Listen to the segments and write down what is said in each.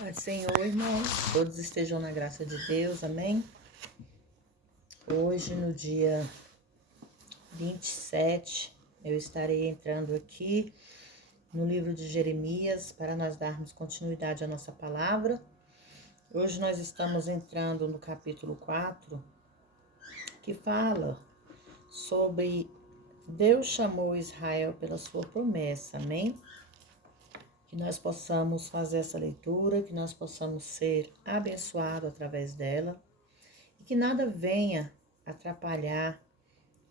Pai do Senhor, irmãos, todos estejam na graça de Deus, amém? Hoje, no dia 27, eu estarei entrando aqui no livro de Jeremias para nós darmos continuidade à nossa palavra. Hoje nós estamos entrando no capítulo 4, que fala sobre Deus chamou Israel pela sua promessa, amém? Que nós possamos fazer essa leitura, que nós possamos ser abençoados através dela e que nada venha atrapalhar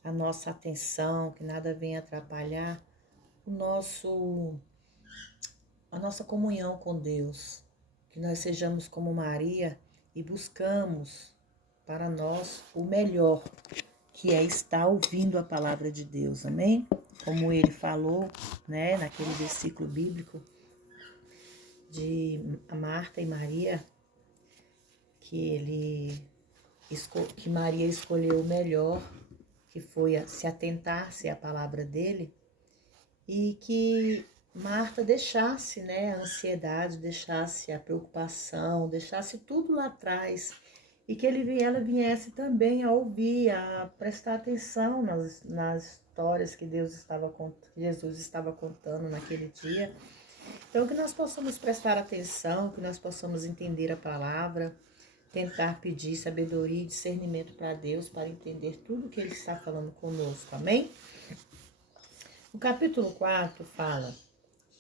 a nossa atenção, que nada venha atrapalhar a nossa comunhão com Deus, que nós sejamos como Maria e buscamos para nós o melhor, que é estar ouvindo a palavra de Deus, amém? Como ele falou, né, naquele versículo bíblico, de Marta e Maria, que Maria escolheu o melhor, que foi se atentar-se à palavra dele, e que Marta deixasse, né, a ansiedade, deixasse a preocupação, deixasse tudo lá atrás, e que ela viesse também a ouvir, a prestar atenção nas histórias que Jesus estava contando naquele dia. Então, que nós possamos prestar atenção, que nós possamos entender a palavra, tentar pedir sabedoria e discernimento para Deus, para entender tudo que Ele está falando conosco, amém? O capítulo 4 fala: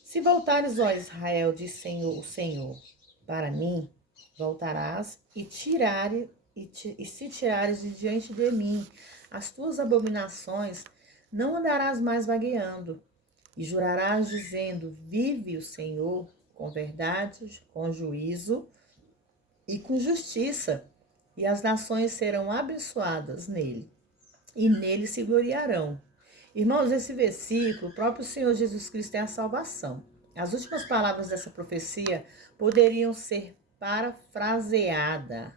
Se voltares, ó Israel, diz o Senhor, para mim, voltarás e se tirares de diante de mim as tuas abominações, não andarás mais vagueando. E jurarás dizendo: Vive o Senhor, com verdade, com juízo e com justiça, e as nações serão abençoadas nele, e nele se gloriarão. Irmãos, esse versículo, o próprio Senhor Jesus Cristo é a salvação. As últimas palavras dessa profecia poderiam ser parafraseadas.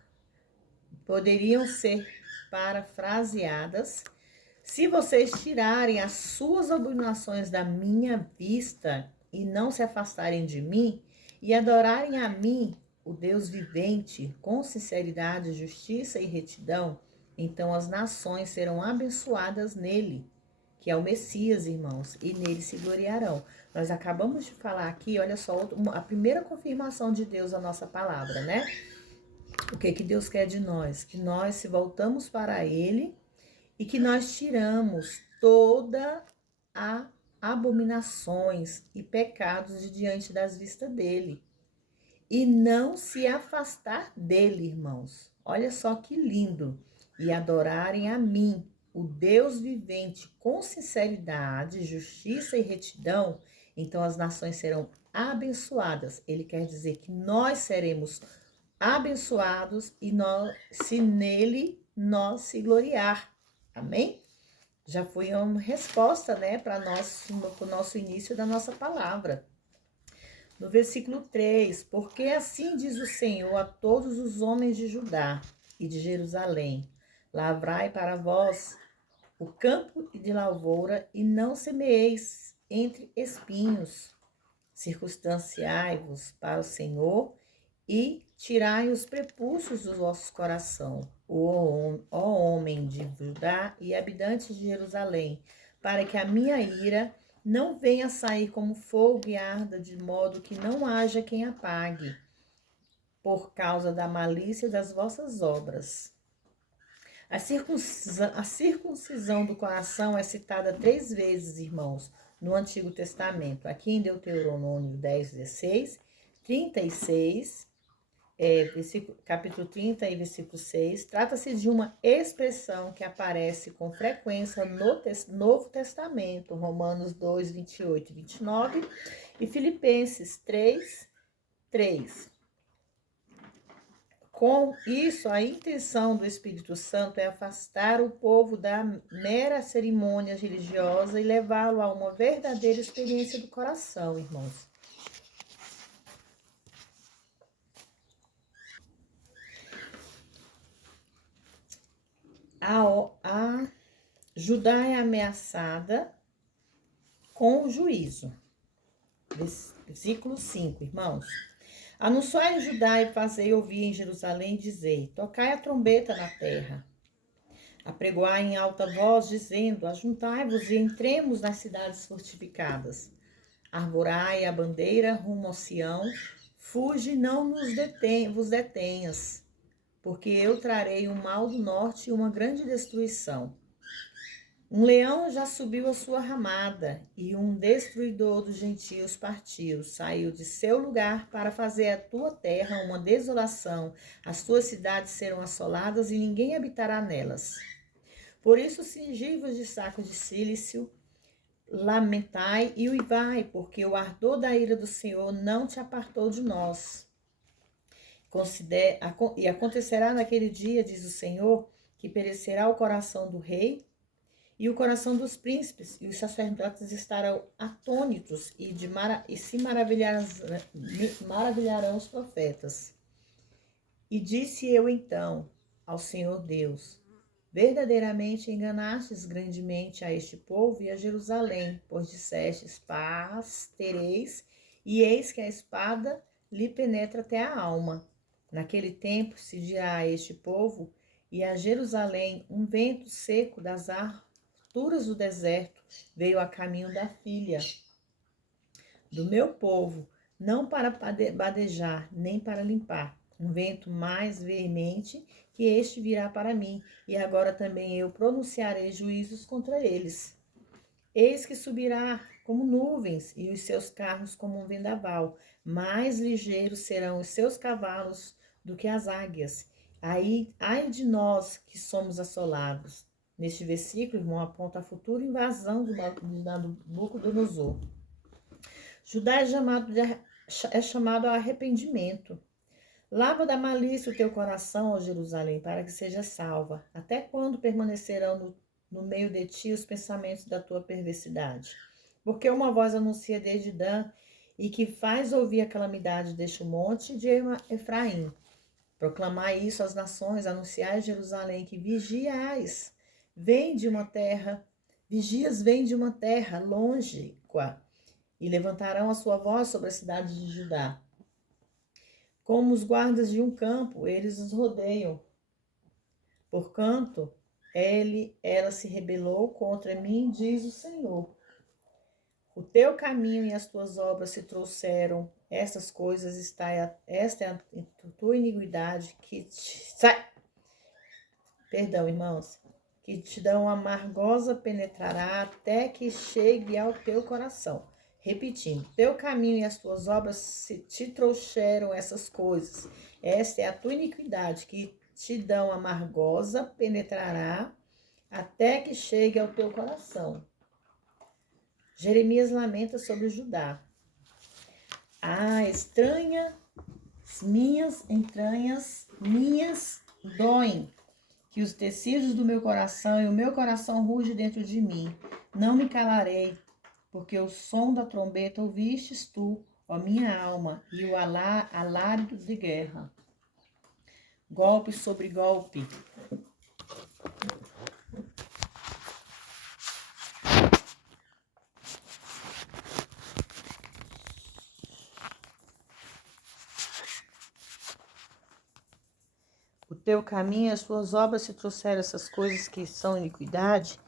Se vocês tirarem as suas abominações da minha vista e não se afastarem de mim e adorarem a mim, o Deus vivente, com sinceridade, justiça e retidão, então as nações serão abençoadas nele, que é o Messias, irmãos, e nele se gloriarão. Nós acabamos de falar aqui, olha só, a primeira confirmação de Deus à nossa palavra, né? O que Deus quer de nós? Que nós, se voltamos para ele, e que nós tiramos toda a abominações e pecados de diante das vistas dele. E não se afastar dele, irmãos. Olha só que lindo. E adorarem a mim, o Deus vivente, com sinceridade, justiça e retidão, então as nações serão abençoadas. Ele quer dizer que nós seremos abençoados e se nele nós se gloriar. Amém? Já foi uma resposta, né, para o nosso início da nossa palavra. No versículo 3, porque assim diz o Senhor a todos os homens de Judá e de Jerusalém: Lavrai para vós o campo de lavoura e não semeeis entre espinhos. Circunstanciai-vos para o Senhor e tirai os prepulsos dos vossos corações, ó homem de Judá e habitantes de Jerusalém, para que a minha ira não venha sair como fogo e arda, de modo que não haja quem apague, por causa da malícia das vossas obras. A circuncisão do coração é citada 3 vezes, irmãos, no Antigo Testamento. Aqui em Deuteronômio 10, 16, 36, capítulo 30 e versículo 6. Trata-se de uma expressão que aparece com frequência no Novo Testamento, Romanos 2, 28 e 29, e Filipenses 3, 3. Com isso, a intenção do Espírito Santo é afastar o povo da mera cerimônia religiosa e levá-lo a uma verdadeira experiência do coração, irmãos. A Judá é ameaçada com o juízo. Versículo 5, irmãos. Anunciai em Judá e fazei ouvir em Jerusalém, dizei, tocai a trombeta na terra. Apregoai em alta voz, dizendo, ajuntai-vos e entremos nas cidades fortificadas. Arvorai a bandeira rumo ao Sião, fuge, não vos detenhas, porque eu trarei o mal do norte e uma grande destruição. Um leão já subiu a sua ramada, e um destruidor dos gentios partiu, saiu de seu lugar para fazer a tua terra uma desolação. As tuas cidades serão assoladas e ninguém habitará nelas. Por isso, cingi-vos de saco de cilício, lamentai e uivai, porque o ardor da ira do Senhor não te apartou de nós. E acontecerá naquele dia, diz o Senhor, que perecerá o coração do rei e o coração dos príncipes, e os sacerdotes estarão atônitos e se maravilharão os profetas. E disse eu então ao Senhor Deus, verdadeiramente enganastes grandemente a este povo e a Jerusalém, pois dissestes, paz tereis, e eis que a espada lhe penetra até a alma. Naquele tempo se dirá a este povo e a Jerusalém, um vento seco das alturas do deserto veio a caminho da filha do meu povo, não para badejar, nem para limpar. Um vento mais veemente que este virá para mim, e agora também eu pronunciarei juízos contra eles. Eis que subirá como nuvens, e os seus carros como um vendaval. Mais ligeiros serão os seus cavalos do que as águias. Ai de nós que somos assolados. Neste versículo, irmão, aponta a futura invasão do Nabucodonosor. Judá é chamado ao arrependimento. Lava da malícia o teu coração, ó Jerusalém, para que seja salva. Até quando permanecerão no meio de ti os pensamentos da tua perversidade? Porque uma voz anuncia desde Dan e que faz ouvir a calamidade deste monte de Efraim. Proclamai isso às nações, anunciai a Jerusalém que vigiais. Vigias vêm de uma terra longínqua, e levantarão a sua voz sobre a cidade de Judá. Como os guardas de um campo, eles os rodeiam. Porquanto ela se rebelou contra mim, diz o Senhor. O teu caminho e as tuas obras se trouxeram essas coisas, esta é a tua iniquidade que irmãos, que te dão amargosa penetrará até que chegue ao teu coração. Repetindo, teu caminho e as tuas obras te trouxeram essas coisas. Esta é a tua iniquidade, que te dão amargosa, penetrará, até que chegue ao teu coração. Jeremias lamenta sobre Judá. Estranha, minhas entranhas, minhas doem, que os tecidos do meu coração e o meu coração ruge dentro de mim. Não me calarei, porque o som da trombeta ouvistes tu, ó minha alma, e o alarido de guerra. Golpe sobre golpe. O teu caminho e as tuas obras se trouxeram essas coisas que são iniquidade,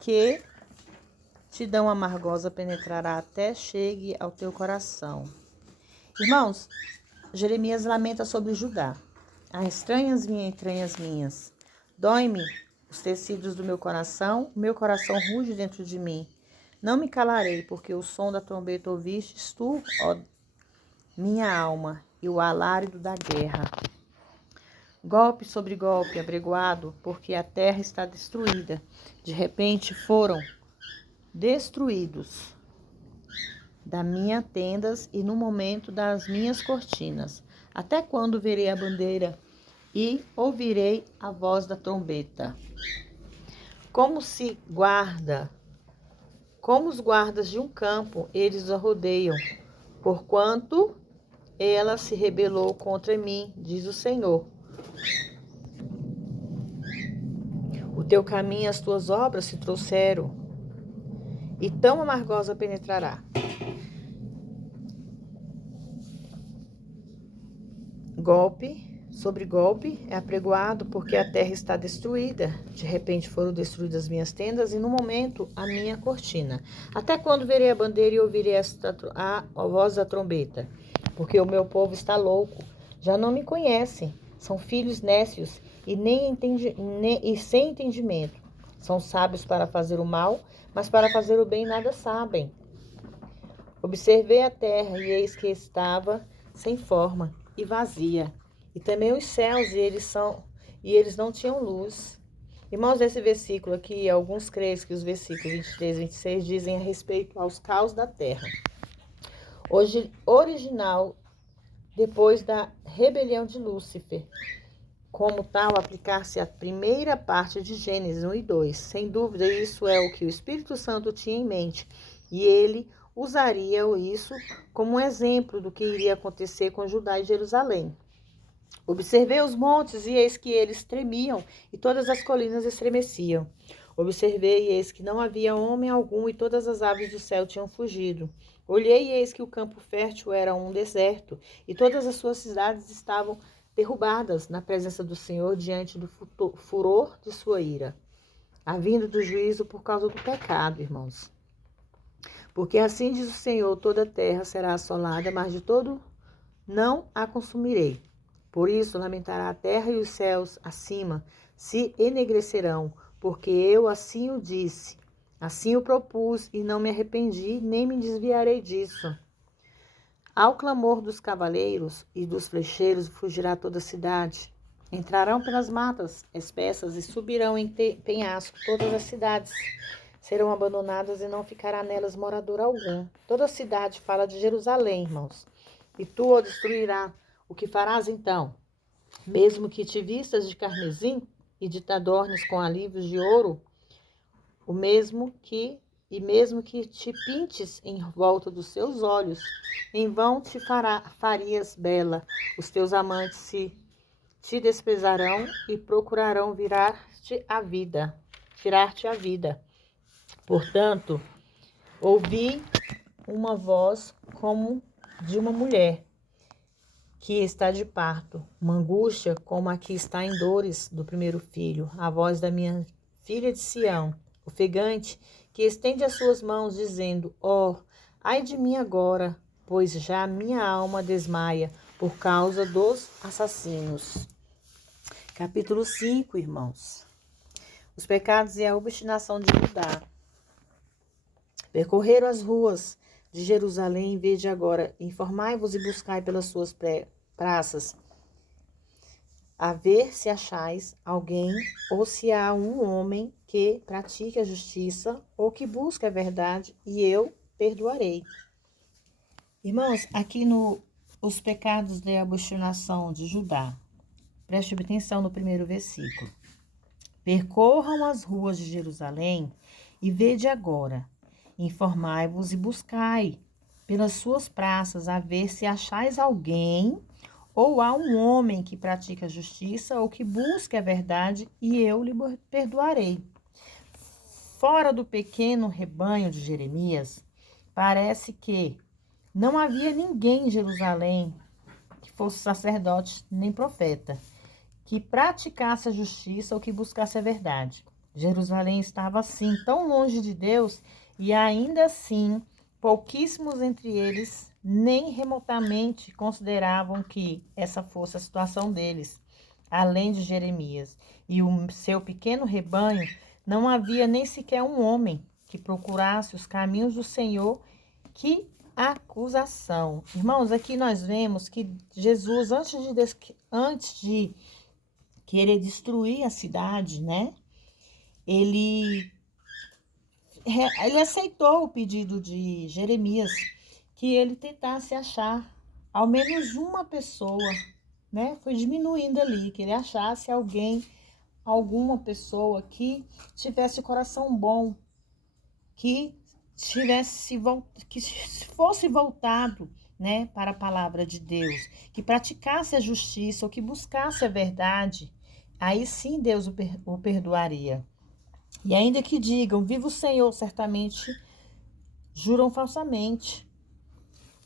que te dão amargosa penetrará até chegue ao teu coração. Irmãos, Jeremias lamenta sobre Judá. Estranhas entranhas minhas, dói-me os tecidos do meu coração ruge dentro de mim. Não me calarei, porque o som da trombeta ouvistes tu, ó minha alma, e o alarido da guerra. Golpe sobre golpe, apregoado, porque a terra está destruída. De repente foram destruídos da minha tendas e no momento das minhas cortinas. Até quando verei a bandeira e ouvirei a voz da trombeta? Como os guardas de um campo, eles a rodeiam, porquanto ela se rebelou contra mim, diz o Senhor. O teu caminho e as tuas obras se trouxeram, e tão amargosa penetrará. golpe é apregoado, porque a terra está destruída. De repente foram destruídas as minhas tendas e no momento a minha cortina. Até quando verei a bandeira e ouvirei a voz da trombeta? Porque o meu povo está louco, já não me conhecem, são filhos nécios e sem entendimento. São sábios para fazer o mal, mas para fazer o bem nada sabem. Observei a terra e eis que estava sem forma e vazia. E também os céus, e eles não tinham luz. Irmãos, esse versículo aqui, alguns creem que os versículos 23 e 26 dizem a respeito aos caos da terra. Hoje, original, depois da rebelião de Lúcifer. Como tal, aplicar-se a primeira parte de Gênesis 1 e 2. Sem dúvida, isso é o que o Espírito Santo tinha em mente. E ele usaria isso como um exemplo do que iria acontecer com Judá e Jerusalém. Observei os montes e eis que eles tremiam e todas as colinas estremeciam. Observei e eis que não havia homem algum e todas as aves do céu tinham fugido. Olhei e eis que o campo fértil era um deserto e todas as suas cidades estavam derrubadas na presença do Senhor diante do furor de sua ira. Havindo do juízo por causa do pecado, irmãos. Porque assim diz o Senhor, toda a terra será assolada, mas de todo não a consumirei. Por isso lamentará a terra e os céus acima se enegrecerão, porque eu assim o disse, assim o propus e não me arrependi, nem me desviarei disso. Ao clamor dos cavaleiros e dos flecheiros fugirá toda a cidade. Entrarão pelas matas espessas e subirão em penhasco todas as cidades. Serão abandonadas e não ficará nelas morador algum. Toda a cidade fala de Jerusalém, irmãos. E tu a destruirás. O que farás então? Mesmo que te vistas de carmesim e de adornes com alívios de ouro, mesmo que te pintes em volta dos seus olhos, em vão te farias bela. Os teus amantes te desprezarão e procurarão tirar-te a vida. Portanto, ouvi uma voz como de uma mulher que está de parto, uma angústia como a que está em dores do primeiro filho, a voz da minha filha de Sião, ofegante, que estende as suas mãos, dizendo, ai de mim agora, pois já minha alma desmaia por causa dos assassinos. Capítulo 5, irmãos. Os pecados e a obstinação de Judá. Percorreram as ruas de Jerusalém, vede agora, informai-vos e buscai pelas suas praças, a ver se achais alguém, ou se há um homem que pratique a justiça, ou que busque a verdade, e eu perdoarei. Irmãos, aqui os pecados de obstinação de Judá. Preste atenção no primeiro versículo. Percorram as ruas de Jerusalém, e vede agora, informai-vos e buscai pelas suas praças, a ver se achais alguém, ou há um homem que pratica a justiça, ou que busque a verdade, e eu lhe perdoarei. Fora do pequeno rebanho de Jeremias, parece que não havia ninguém em Jerusalém que fosse sacerdote nem profeta, que praticasse a justiça ou que buscasse a verdade. Jerusalém estava assim tão longe de Deus e ainda assim pouquíssimos entre eles nem remotamente consideravam que essa fosse a situação deles. Além de Jeremias e o seu pequeno rebanho, não havia nem sequer um homem que procurasse os caminhos do Senhor. Que acusação! Irmãos, aqui nós vemos que Jesus, antes de querer destruir a cidade, né? Ele aceitou o pedido de Jeremias, que ele tentasse achar ao menos uma pessoa, né? Foi diminuindo ali, que ele achasse alguma pessoa que tivesse coração bom, que fosse voltado, né, para a palavra de Deus, que praticasse a justiça ou que buscasse a verdade. Aí sim Deus o perdoaria. E ainda que digam, viva o Senhor, certamente juram falsamente.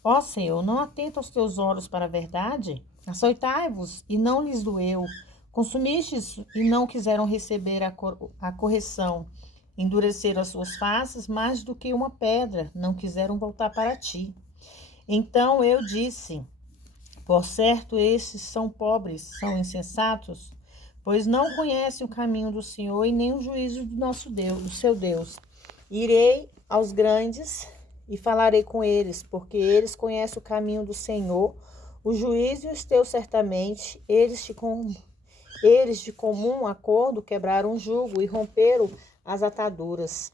Ó Senhor, não atenta os teus olhos para a verdade? Açoitai-vos e não lhes doeu. Consumistes e não quiseram receber a correção. Endureceram as suas faces mais do que uma pedra, não quiseram voltar para ti. Então eu disse: por certo, estes são pobres, são insensatos, pois não conhecem o caminho do Senhor e nem o juízo do nosso Deus, do seu Deus. Irei aos grandes e falarei com eles, porque eles conhecem o caminho do Senhor, o juízo e os teus certamente, eles de comum acordo quebraram o jugo e romperam as ataduras.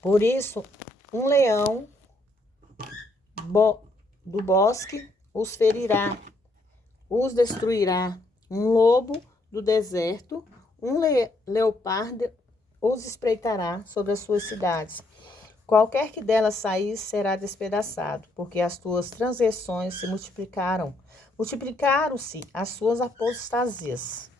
Por isso, um leão do bosque os ferirá, os destruirá. Um lobo do deserto, um leopardo os espreitará sobre as suas cidades. Qualquer que delas sair será despedaçado, porque as tuas transgressões se multiplicaram. Multiplicaram-se as suas apostasias.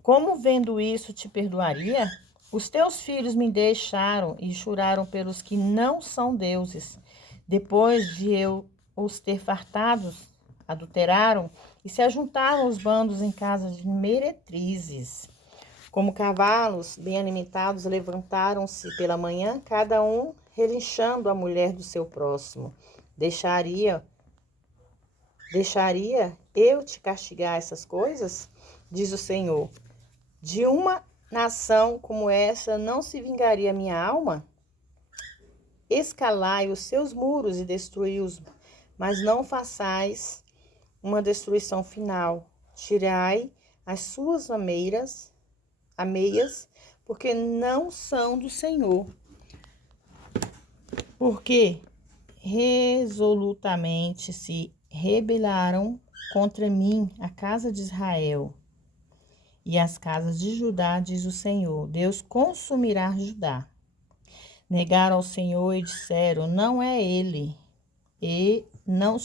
Como vendo isso te perdoaria? Os teus filhos me deixaram e juraram pelos que não são deuses. Depois de eu os ter fartados, adulteraram e se ajuntaram os bandos em casa de meretrizes. Como cavalos bem alimentados, levantaram-se pela manhã, cada um relinchando a mulher do seu próximo. Deixaria eu te castigar essas coisas? Diz o Senhor. De uma nação como essa não se vingaria minha alma? Escalai os seus muros e destruí-os, mas não façais uma destruição final. Tirai as suas ameias, porque não são do Senhor. Porque resolutamente se rebelaram contra mim a casa de Israel e as casas de Judá, diz o Senhor. Deus consumirá Judá. Negaram ao Senhor e disseram: não é ele, e não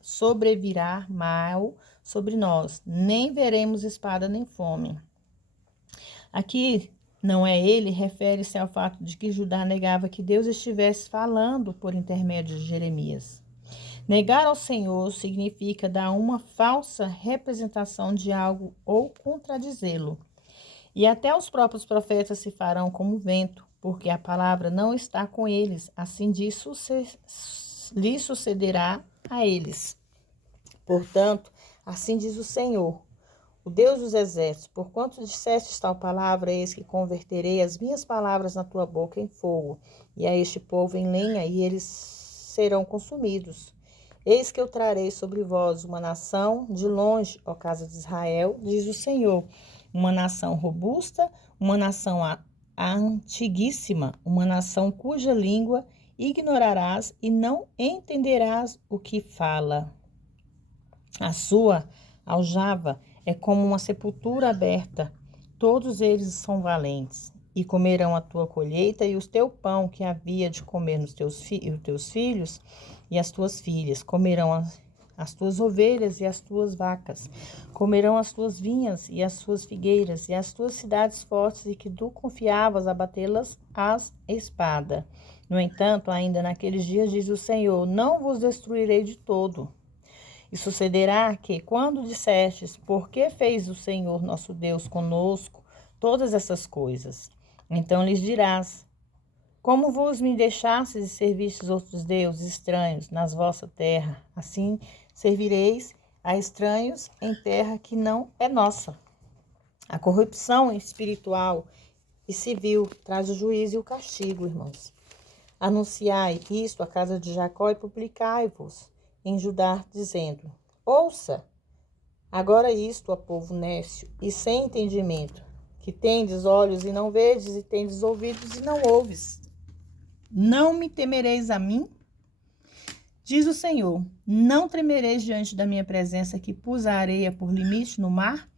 sobrevirá mal sobre nós, nem veremos espada nem fome. Aqui, não é ele, refere-se ao fato de que Judá negava que Deus estivesse falando por intermédio de Jeremias. Negar ao Senhor significa dar uma falsa representação de algo ou contradizê-lo. E até os próprios profetas se farão como vento, porque a palavra não está com eles, assim lhe sucederá a eles. Portanto, assim diz o Senhor, o Deus dos exércitos: porquanto disseste tal palavra, eis que converterei as minhas palavras na tua boca em fogo, e a este povo em lenha, e eles serão consumidos. Eis que eu trarei sobre vós uma nação de longe, ó casa de Israel, diz o Senhor, uma nação robusta, uma nação antiguíssima, uma nação cuja língua ignorarás e não entenderás o que fala. A sua aljava é como uma sepultura aberta. Todos eles são valentes e comerão a tua colheita e o teu pão que havia de comer nos teus filhos e as tuas filhas. Comerão as tuas ovelhas e as tuas vacas. Comerão as tuas vinhas e as tuas figueiras e as tuas cidades fortes e que tu confiavas a batê-las às espada. No entanto, ainda naqueles dias, diz o Senhor, não vos destruirei de todo. E sucederá que, quando dissestes, por que fez o Senhor nosso Deus conosco todas essas coisas? Então lhes dirás, como vos me deixastes e servistes outros deuses estranhos nas vossa terra, assim servireis a estranhos em terra que não é nossa. A corrupção espiritual e civil traz o juízo e o castigo, irmãos. Anunciai isto à casa de Jacó e publicai-vos em Judá, dizendo, ouça agora isto, ó povo nécio e sem entendimento, que tendes olhos e não vedes, e tendes ouvidos e não ouves. Não me temereis a mim? Diz o Senhor, não tremereis diante da minha presença, que pus a areia por limite no mar,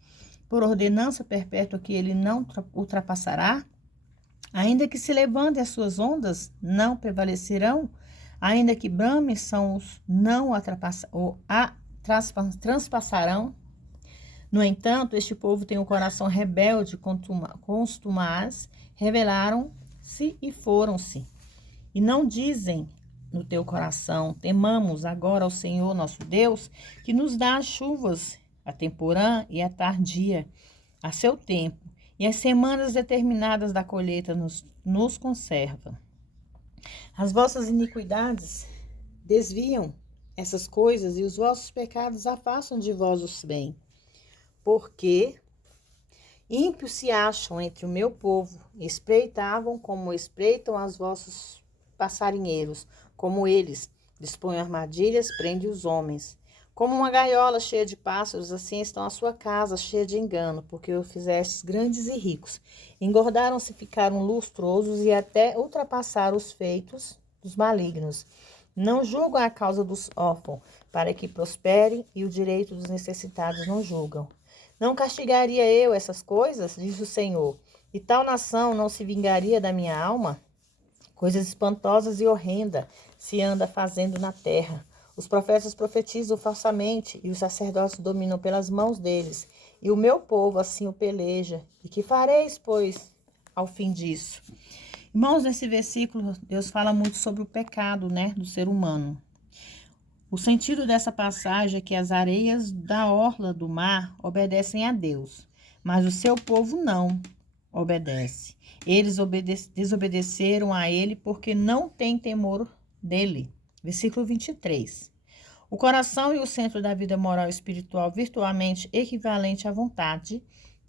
por ordenança perpétua que ele não ultrapassará? Ainda que se levantem as suas ondas, não prevalecerão? Ainda que bramem não transpassarão. No entanto, este povo tem um coração rebelde, contumaz, rebelaram-se e foram-se. E não dizem no teu coração: temamos agora ao Senhor nosso Deus, que nos dá as chuvas, a temporã e a tardia, a seu tempo, e as semanas determinadas da colheita nos conserva. As vossas iniquidades desviam essas coisas e os vossos pecados afastam de vós os bem. Porque ímpios se acham entre o meu povo, espreitavam como espreitam as vossos passarinheiros, como eles dispõem armadilhas, prende os homens. Como uma gaiola cheia de pássaros, assim estão a sua casa cheia de engano, porque o fizestes grandes e ricos. Engordaram-se, ficaram lustrosos e até ultrapassaram os feitos dos malignos. Não julgam a causa dos órfãos, para que prosperem, e o direito dos necessitados não julgam. Não castigaria eu essas coisas, diz o Senhor, e tal nação não se vingaria da minha alma? Coisas espantosas e horrendas se anda fazendo na terra. Os profetas profetizam falsamente, e os sacerdotes dominam pelas mãos deles. E o meu povo assim o peleja. E que fareis, pois, ao fim disso? Irmãos, nesse versículo, Deus fala muito sobre o pecado, do ser humano. O sentido dessa passagem é que as areias da orla do mar obedecem a Deus, mas o seu povo não obedece. Eles desobedeceram a ele porque não têm temor dele. Versículo 23. O coração e o centro da vida moral e espiritual virtualmente equivalente à vontade.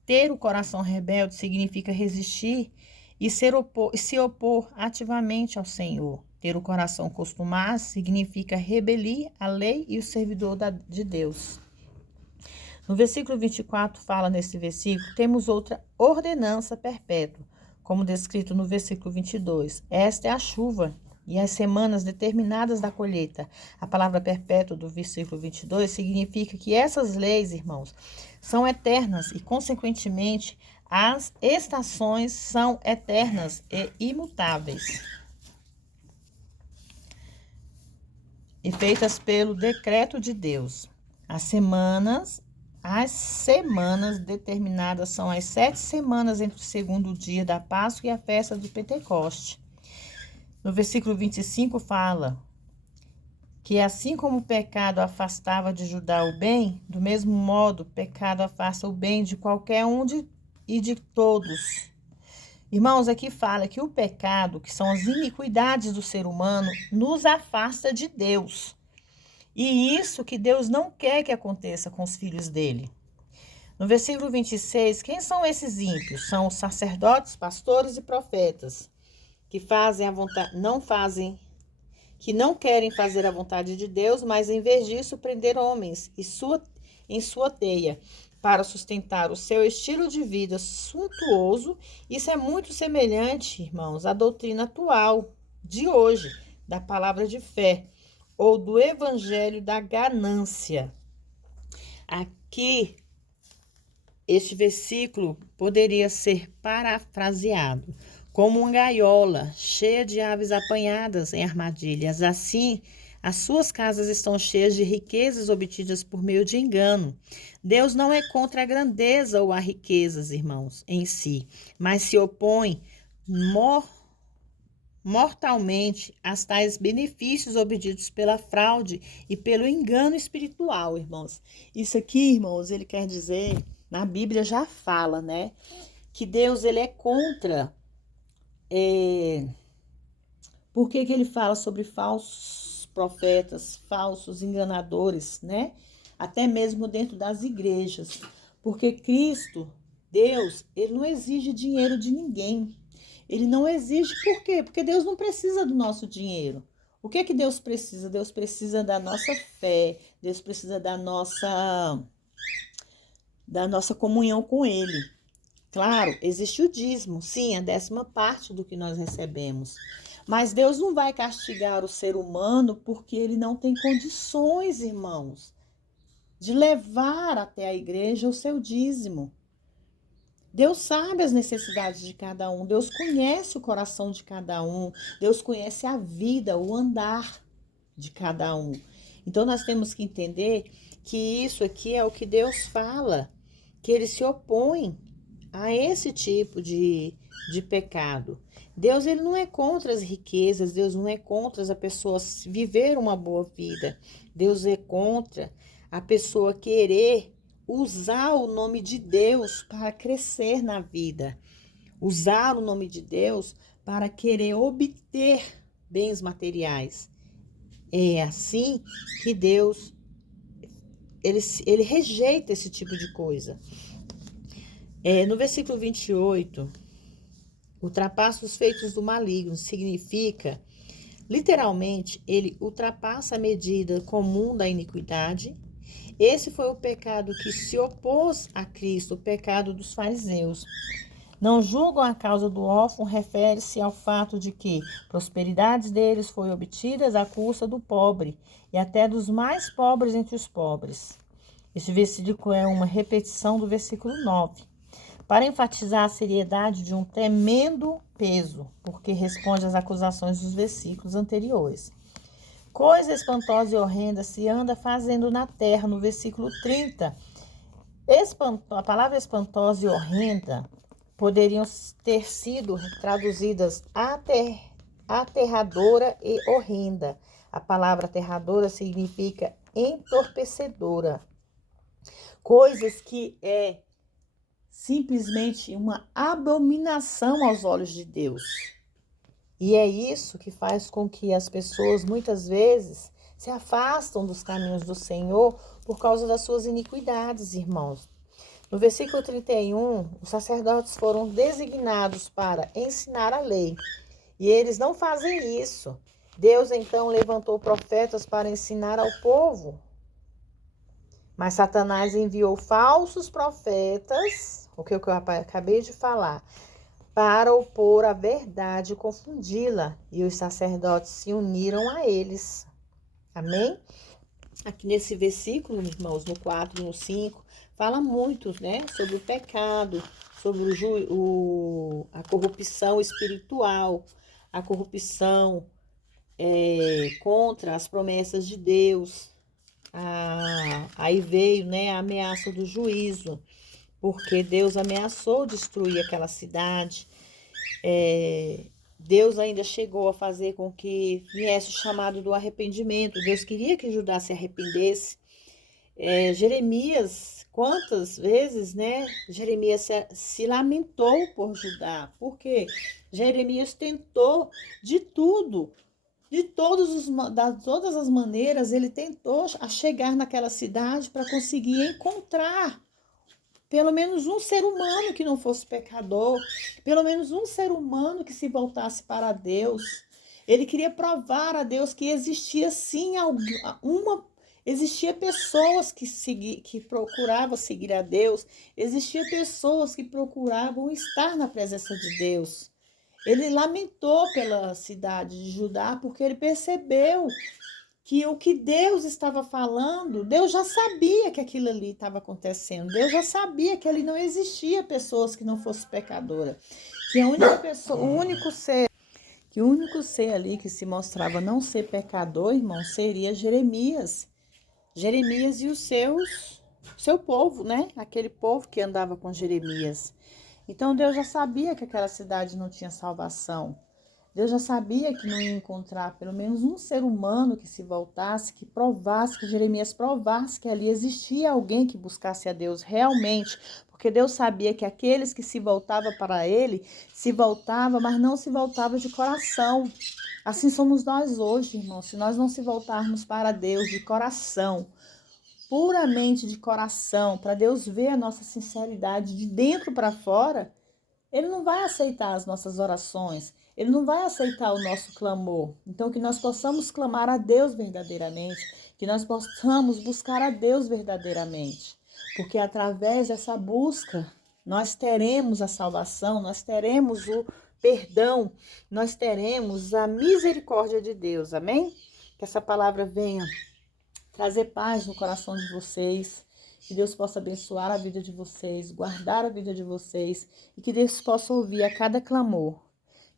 Ter o coração rebelde significa resistir e se opor ativamente ao Senhor. Ter o coração costumar significa rebelir a lei e o servidor de Deus. No versículo 24 fala nesse versículo, temos outra ordenança perpétua, como descrito no versículo 22. Esta é a chuva e as semanas determinadas da colheita. A palavra perpétua do versículo 22 significa que essas leis, irmãos, são eternas e, consequentemente, as estações são eternas e imutáveis. E feitas pelo decreto de Deus. As semanas determinadas são as 7 semanas entre o segundo dia da Páscoa e a festa de Pentecoste. No versículo 25 fala que assim como o pecado afastava de Judá o bem, do mesmo modo o pecado afasta o bem de qualquer um e de todos. Irmãos, aqui fala que o pecado, que são as iniquidades do ser humano, nos afasta de Deus. E isso que Deus não quer que aconteça com os filhos dele. No versículo 26, quem são esses ímpios? São os sacerdotes, pastores e profetas, que fazem a vontade, que não querem fazer a vontade de Deus, mas em vez disso prender homens em sua teia, para sustentar o seu estilo de vida suntuoso. Isso é muito semelhante, irmãos, à doutrina atual de hoje, da palavra de fé, ou do evangelho da ganância. Aqui, este versículo poderia ser parafraseado como uma gaiola cheia de aves apanhadas em armadilhas. Assim, as suas casas estão cheias de riquezas obtidas por meio de engano. Deus não é contra a grandeza ou a riquezas, irmãos, em si, mas se opõe mortalmente aos tais benefícios obtidos pela fraude e pelo engano espiritual, irmãos. Isso aqui, irmãos, ele quer dizer, na Bíblia já fala, que Deus ele é contra. Por que ele fala sobre falsos profetas, falsos enganadores, até mesmo dentro das igrejas? Porque Cristo, Deus, ele não exige dinheiro de ninguém. Ele não exige, por quê? Porque Deus não precisa do nosso dinheiro. O que Deus precisa? Deus precisa da nossa fé, Deus precisa da nossa comunhão com Ele. Claro, existe o dízimo, sim, a 10ª parte do que nós recebemos. Mas Deus não vai castigar o ser humano porque ele não tem condições, irmãos, de levar até a igreja o seu dízimo. Deus sabe as necessidades de cada um, Deus conhece o coração de cada um, Deus conhece a vida, o andar de cada um. Então nós temos que entender que isso aqui é o que Deus fala, que ele se opõe a esse tipo de de pecado. Deus, ele não é contra as riquezas, Deus não é contra a pessoa viver uma boa vida. Deus é contra a pessoa querer usar o nome de Deus para crescer na vida. Usar o nome de Deus para querer obter bens materiais. É assim que Deus, ele rejeita esse tipo de coisa. No versículo 28, ultrapassa os feitos do maligno, significa, literalmente, ele ultrapassa a medida comum da iniquidade. Esse foi o pecado que se opôs a Cristo, o pecado dos fariseus. Não julgam a causa do órfão, refere-se ao fato de que prosperidades deles foi obtidas à custa do pobre, e até dos mais pobres entre os pobres. Este versículo é uma repetição do versículo 9, para enfatizar a seriedade de um tremendo peso, porque responde às acusações dos versículos anteriores. Coisa espantosa e horrenda se anda fazendo na terra, no versículo 30. A palavra espantosa e horrenda poderiam ter sido traduzidas aterradora e horrenda. A palavra aterradora significa entorpecedora. Coisas que é simplesmente uma abominação aos olhos de Deus. E é isso que faz com que as pessoas muitas vezes se afastam dos caminhos do Senhor por causa das suas iniquidades, irmãos. No versículo 31, os sacerdotes foram designados para ensinar a lei, e eles não fazem isso. Deus então levantou profetas para ensinar ao povo. Mas Satanás enviou falsos profetas, o que eu acabei de falar, para opor a verdade e confundi-la. E os sacerdotes se uniram a eles. Amém? Aqui nesse versículo, irmãos, no 4 e no 5, fala muito, né, sobre o pecado, sobre a corrupção espiritual, a corrupção contra as promessas de Deus. Aí veio, né, a ameaça do juízo, porque Deus ameaçou destruir aquela cidade. Deus ainda chegou a fazer com que viesse o chamado do arrependimento. Deus queria que Judá se arrependesse. Jeremias, quantas vezes, né? Jeremias se lamentou por Judá, porque Jeremias tentou de tudo, de todas as maneiras, ele tentou chegar naquela cidade para conseguir encontrar pelo menos um ser humano que não fosse pecador, pelo menos um ser humano que se voltasse para Deus. Ele queria provar a Deus que existia sim existia pessoas que procuravam seguir a Deus, existia pessoas que procuravam estar na presença de Deus. Ele lamentou pela cidade de Judá porque ele percebeu que o que Deus estava falando, Deus já sabia que aquilo ali estava acontecendo. Deus já sabia que ali não existia pessoas que não fossem pecadoras. Que a única pessoa, o único ser ali que se mostrava não ser pecador, irmão, seria Jeremias. Jeremias e seu povo, né? Aquele povo que andava com Jeremias. Então Deus já sabia que aquela cidade não tinha salvação. Deus já sabia que não ia encontrar pelo menos um ser humano que se voltasse, que provasse, que Jeremias provasse que ali existia alguém que buscasse a Deus realmente, porque Deus sabia que aqueles que se voltavam para ele, se voltavam, mas não se voltavam de coração. Assim somos nós hoje, irmãos, se nós não se voltarmos para Deus de coração, puramente de coração, para Deus ver a nossa sinceridade de dentro para fora, Ele não vai aceitar as nossas orações, Ele não vai aceitar o nosso clamor. Então, que nós possamos clamar a Deus verdadeiramente, que nós possamos buscar a Deus verdadeiramente, porque através dessa busca, nós teremos a salvação, nós teremos o perdão, nós teremos a misericórdia de Deus, amém? Que essa palavra venha trazer paz no coração de vocês, que Deus possa abençoar a vida de vocês, guardar a vida de vocês e que Deus possa ouvir a cada clamor,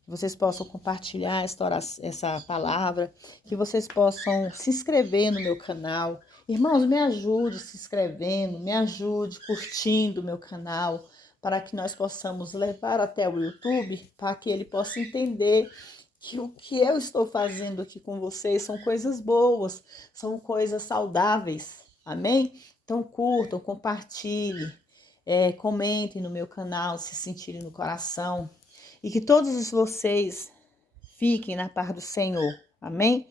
que vocês possam compartilhar essa palavra, que vocês possam se inscrever no meu canal. Irmãos, me ajude se inscrevendo, me ajude curtindo o meu canal, para que nós possamos levar até o YouTube, para que ele possa entender que o que eu estou fazendo aqui com vocês são coisas boas, são coisas saudáveis, amém? Então curtam, compartilhem, comentem no meu canal se sentirem no coração e que todos vocês fiquem na paz do Senhor, amém?